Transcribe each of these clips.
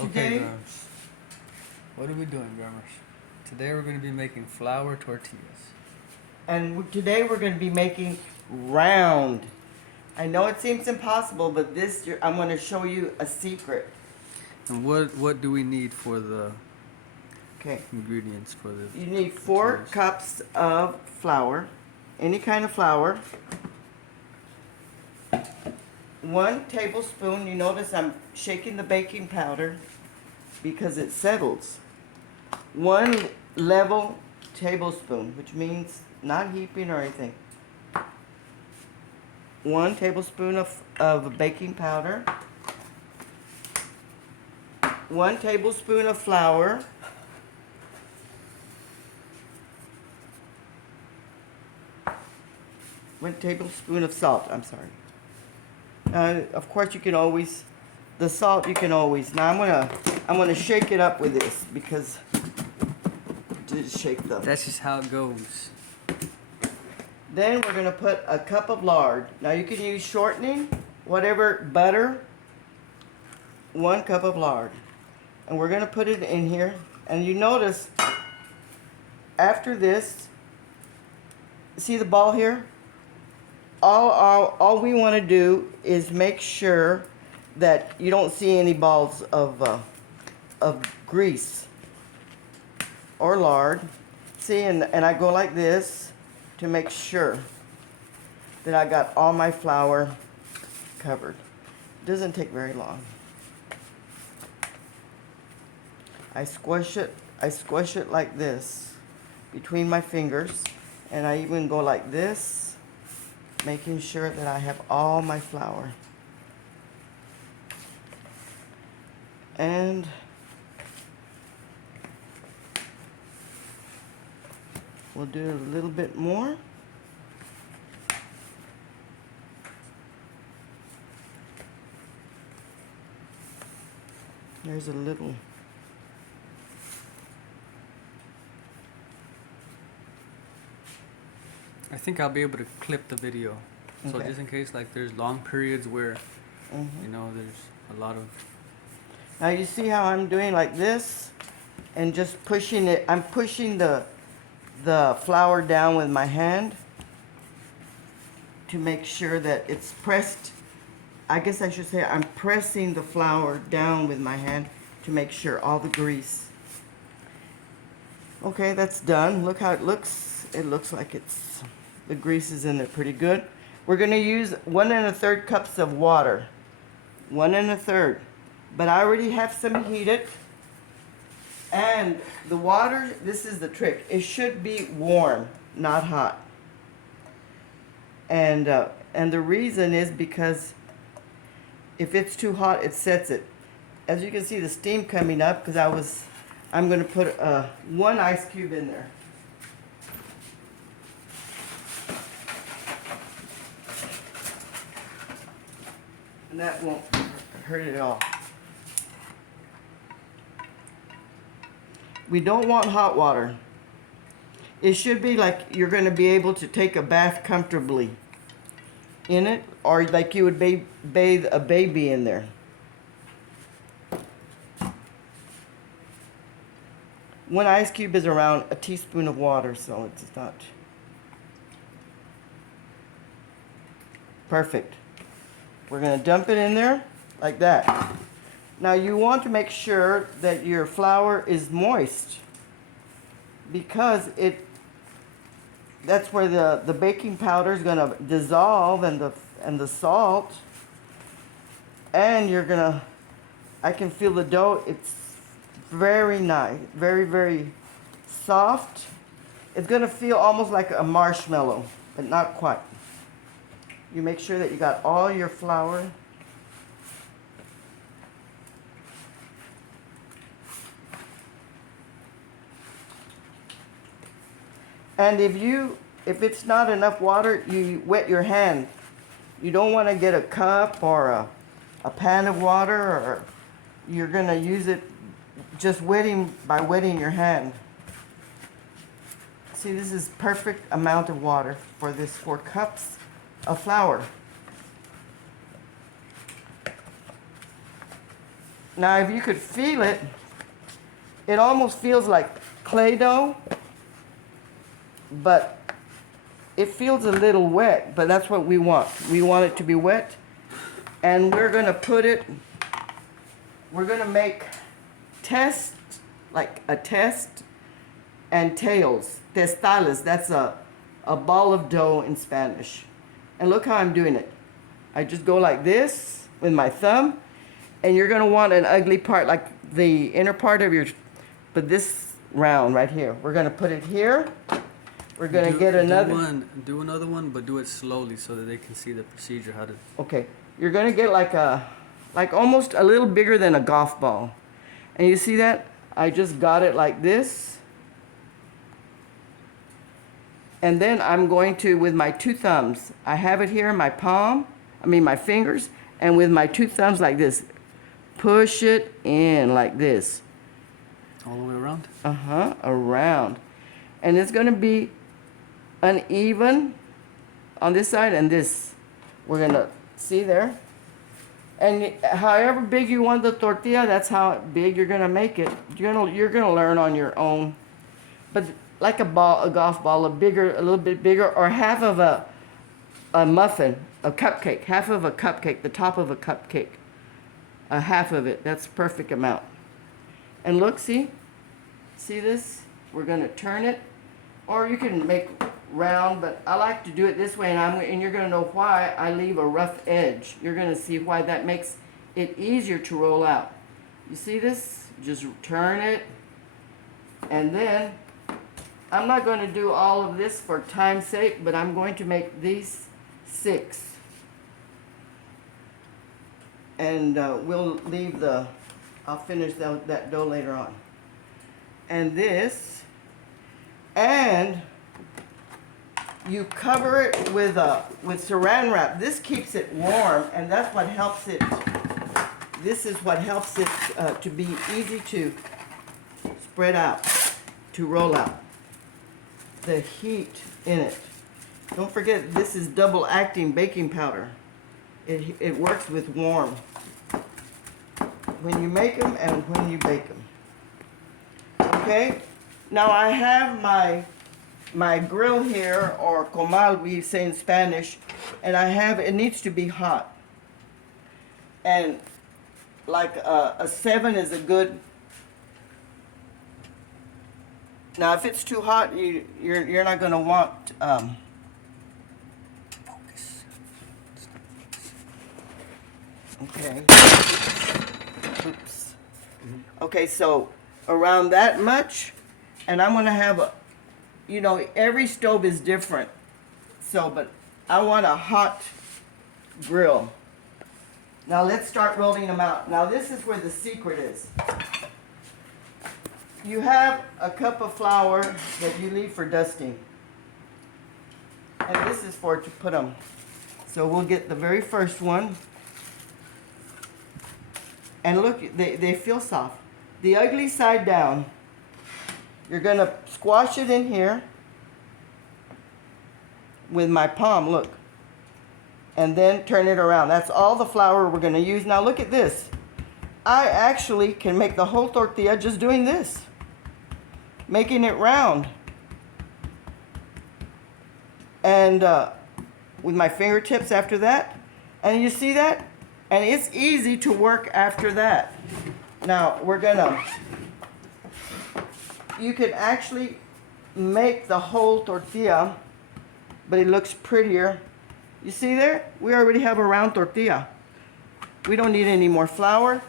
Okay, Today, Grumps. What are we doing, Grummers? Today we're going to be making flour tortillas. today we're going to be making round. I know it seems impossible, but I'm going to show you a secret. And what do we need for the Okay, ingredients for the you need 4 tortillas? cups of flour, any kind of flour. 1 tablespoon. You notice I'm shaking the baking powder because it settles. 1 level tablespoon, which means not heaping or anything. 1 tablespoon of baking powder. 1 tablespoon of flour. 1 tablespoon of salt. I'm sorry. Of course, you can always, the salt you can always. Now I'm gonna shake it up with this because just shake the. That's just how it goes. Then we're gonna put a cup of lard. Now you can use shortening, whatever, butter. 1 cup of lard, and we're gonna put it in here. And you notice after this, see the ball here? All we want to do is make sure that you don't see any balls of grease or lard. See, and I go like this to make sure that I got all my flour covered. It doesn't take very long. I squish it like this between my fingers, and I even go like this, making sure that I have all my flour. And we'll do a little bit more. There's a little. I think I'll be able to clip the video. So Okay. just in case, like, there's long periods where, you know, there's a lot of... Now you see how I'm doing like this and just pushing it. I'm pushing the flour down with my hand to make sure that it's pressed. I guess I should say I'm pressing the flour down with my hand to make sure all the grease. Okay, that's done. Look how it looks. It looks like the grease is in there pretty good. We're gonna use 1 1/3 cups of water. 1 1/3. But I already have some heated. And the water, this is the trick. It should be warm, not hot. And the reason is because if it's too hot, it sets it. As you can see, the steam coming up because I'm going to put 1 ice cube in there. And that won't hurt it at all. We don't want hot water. It should be like you're going to be able to take a bath comfortably in it, or like you would bathe a baby in there. One ice cube is around a teaspoon of water, so it's not perfect. We're going to dump it in there like that. Now you want to make sure that your flour is moist because that's where the baking powder is going to dissolve and the salt, and I can feel the dough. It's very nice, very, very soft. It's going to feel almost like a marshmallow, but not quite. You make sure that you got all your flour. And if it's not enough water, you wet your hand. You don't want to get a cup or a pan of water, or you're going to use it just by wetting your hand. See, this is perfect amount of water for this 4 cups of flour. Now, if you could feel it, it almost feels like clay dough, but it feels a little wet, but that's what we want. We want it to be wet. And we're gonna make test, like a test, and tails. Testales, that's a ball of dough in Spanish. And look how I'm doing it. I just go like this with my thumb, and you're gonna want an ugly part, like the inner part of your, but this round right here. We're gonna put it here. We're gonna get another. Do another one, but do it slowly so that they can see the procedure, how to. Okay, you're gonna get like almost a little bigger than a golf ball. And you see that? I just got it like this. And then I'm going to, with my two thumbs, I have it here in my palm, my fingers, and with my two thumbs like this, push it in like this. All the way around? Around. And it's gonna be uneven on this side and this. We're gonna, see there? And however big you want the tortilla, that's how big you're gonna make it. You're gonna learn on your own. But like a golf ball, a little bit bigger, or half of a muffin, a cupcake, half of a cupcake, the top of a cupcake, half of it. That's perfect amount. And look, see this? We're gonna turn it, or you can make round, but I like to do it this way, and you're gonna know why I leave a rough edge. You're gonna see why that makes it easier to roll out. You see this? Just turn it, and then I'm not going to do all of this for time's sake, but I'm going to make these 6. And we'll leave I'll finish that dough later on. And this, and you cover it with saran wrap. This keeps it warm, and that's what helps it. This is what helps it to be easy to spread out, to roll out. The heat in it. Don't forget, this is double acting baking powder. It works with warm when you make them and when you bake them. Okay, now I have my grill here, or comal we say in Spanish, and it needs to be hot. And like a 7 is a good. Now, if it's too hot, you're not going to want. Focus. Okay. Oops. Okay, so around that much, and I'm going to have every stove is different. So, but I want a hot grill. Now let's start rolling them out. Now this is where the secret is. You have a cup of flour that you leave for dusting. And this is to put them. So we'll get the very first one. And look, they feel soft. The ugly side down. You're going to squash it in here with my palm, look. And then turn it around. That's all the flour we're going to use. Now look at this. I actually can make the whole tortilla just doing this. Making it round. And with my fingertips after that. And you see that? And it's easy to work after that. Now you could actually make the whole tortilla, but it looks prettier. You see there? We already have a round tortilla. We don't need any more flour.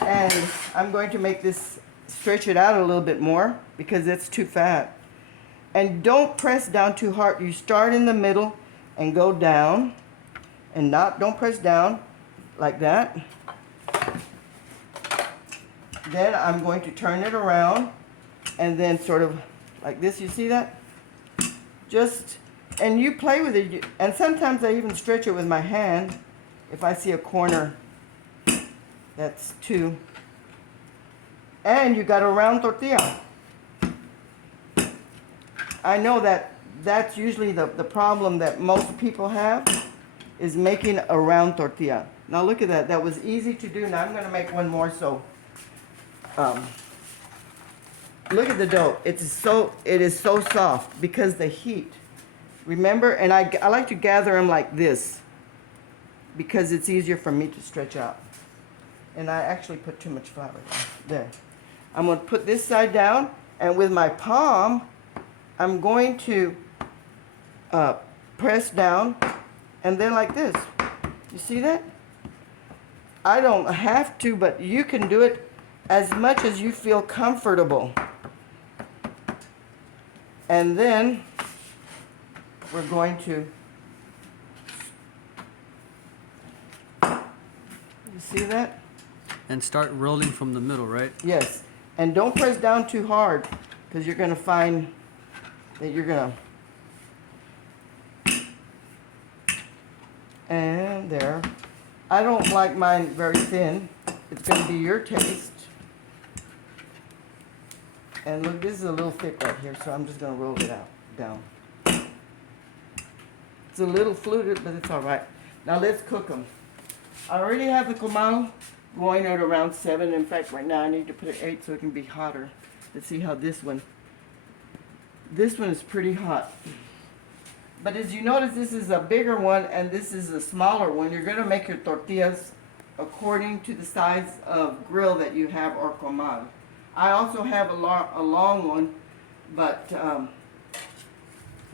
And I'm going to make this, stretch it out a little bit more because it's too fat. And don't press down too hard. You start in the middle and go down. And don't press down like that. Then I'm going to turn it around and then sort of like this. You see that? And you play with it. And sometimes I even stretch it with my hand if I see a corner that's too. And you got a round tortilla. I know that's usually the problem that most people have, is making a round tortilla. Now look at that. That was easy to do. Now I'm going to make one more. So, look at the dough. It is so soft because the heat. Remember, and I like to gather them like this because it's easier for me to stretch out. And I actually put too much flour there. I'm going to put this side down, and with my palm, I'm going to press down, and then like this. You see that? I don't have to, but you can do it as much as you feel comfortable. And then we're going to, you see that? And start rolling from the middle, right? Yes. And don't press down too hard, because you're going to find that you're going to, and there. I don't like mine very thin. It's going to be your taste. And look, this is a little thick right here, so I'm just going to roll it out, down. It's a little fluted, but it's all right. Now let's cook them. I already have the comal going at around 7. In fact, right now I need to put it 8 so it can be hotter. Let's see how this one is pretty hot. But as you notice, this is a bigger one and this is a smaller one. You're going to make your tortillas according to the size of grill that you have or comal. I also have a long one, but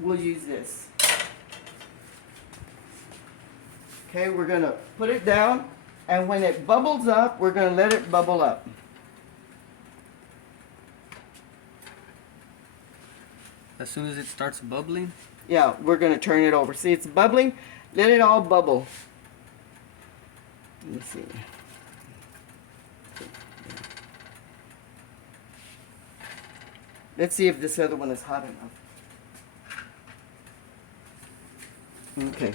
we'll use this. Okay, we're going to put it down, and when it bubbles up, we're going to let it bubble up. As soon as it starts bubbling? Yeah, we're going to turn it over. See, it's bubbling. Let it all bubble. Let me see. Let's see if this other one is hot enough. Okay.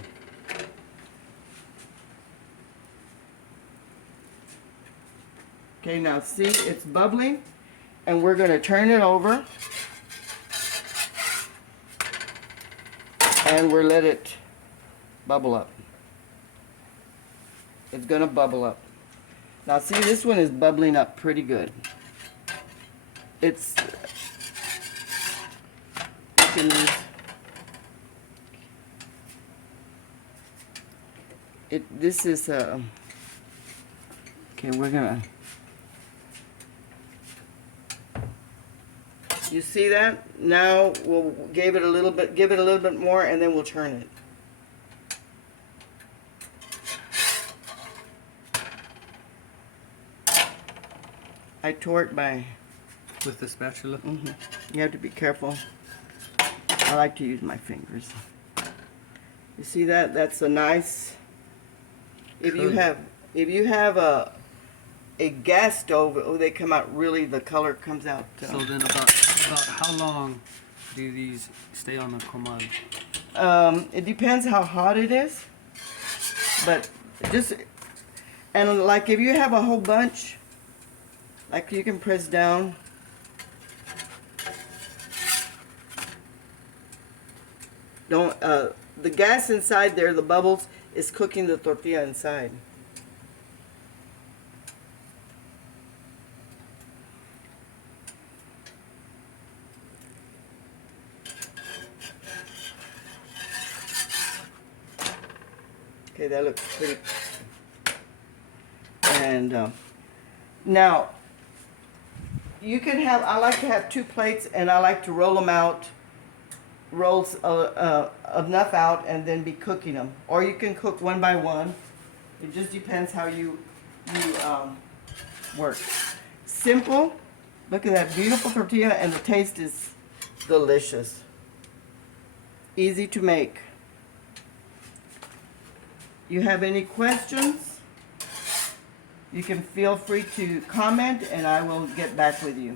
Okay, now see, it's bubbling, and we're going to turn it over, and we'll let it bubble up. It's going to bubble up. Now see, this one is bubbling up pretty good. It's, you can use, this is, okay, we're going to, you see that? Now we'll give it a little bit more, and then we'll turn it. I tore it by... With the spatula? Mm-hmm. You have to be careful. I like to use my fingers. You see that? That's a nice... If you have a gas stove, oh, they come out really, the color comes out. So then about how long do these stay on the comal? It depends how hot it is, but just, and like if you have a whole bunch, like you can press down. Don't, the gas inside there, the bubbles, is cooking the tortilla inside. Okay, that looks pretty. And now, you can have, I like to have 2 plates, and I like to roll them out, rolls enough out, and then be cooking them. Or you can cook one by one. It just depends how you work. Simple. Look at that beautiful tortilla, and the taste is delicious. Easy to make. You have any questions, you can feel free to comment, and I will get back with you.